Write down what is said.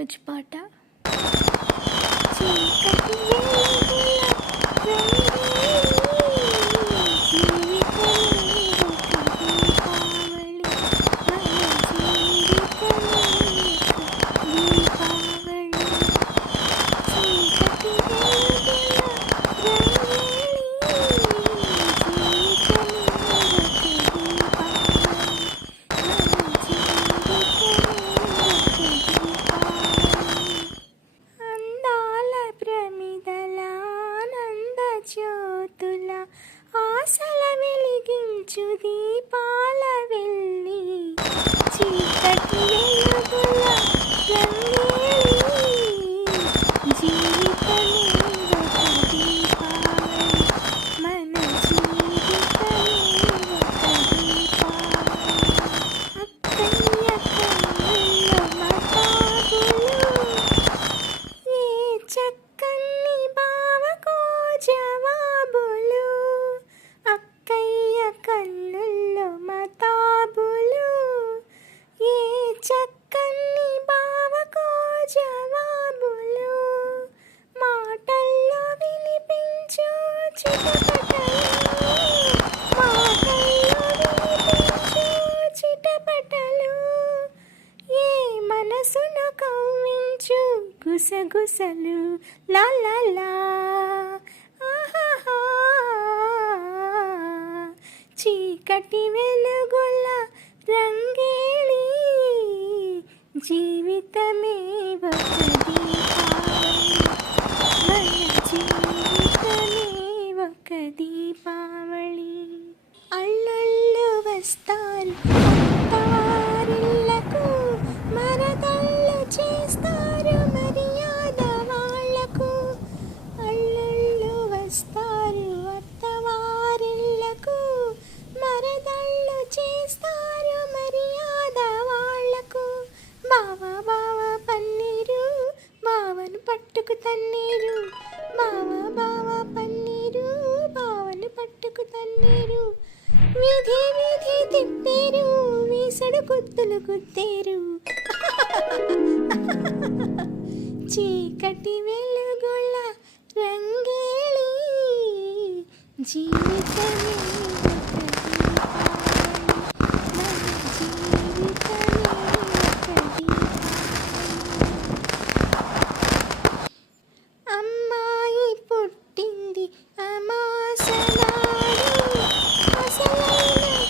ఈరోజు పాట. చీకటి వెలుగుల జ్యోతుల ఆశల వెలిగించు దీపాల వెళ్ళి చీకటి వెలుగుల రంగేలి జీవితమే ఒక దీపావళి మన జీవితమే ఒక దీపావళి అక్కయ్య కన్నుల్లో మతాబులు ఏ చక్కని బావకో జవాబులు అక్కయ్య కన్నుల్లో మతాబులు ఏ చక్కని బావకో జవాబులు మాటల్లో వినిపించు చిటపటలు మాటల్లో వినిపించు చిటపటలు ఏ మనసును కవ్వించు గుసగుసలు లా లా లా చీకటి వెలుగుల రంగేలి జీవితమే ఒక దీపావళి మన జీవితమే ఒక దీపావళి అల్లళ్ళు వస్తారు అత్తవారిళ్ళకు మరదళ్ళు చేస్తారు మర్యాద వాళ్లకు అల్లళ్ళు వస్తారు అత్తవారిళ్ళకు మరదళ్ళు చేస్తారు మర్యాద వాళ్లకు బావ బావ పన్నీరు బావను పట్టుకు తన్నీరు బావ బావ పన్నీరు బావను పట్టుకు తన్నీరు వీధి వీధి తిప్పేరు వీసడు గుద్దులు గుద్దేరు చీకటి వెలుగుల రంగేలి జీవితమే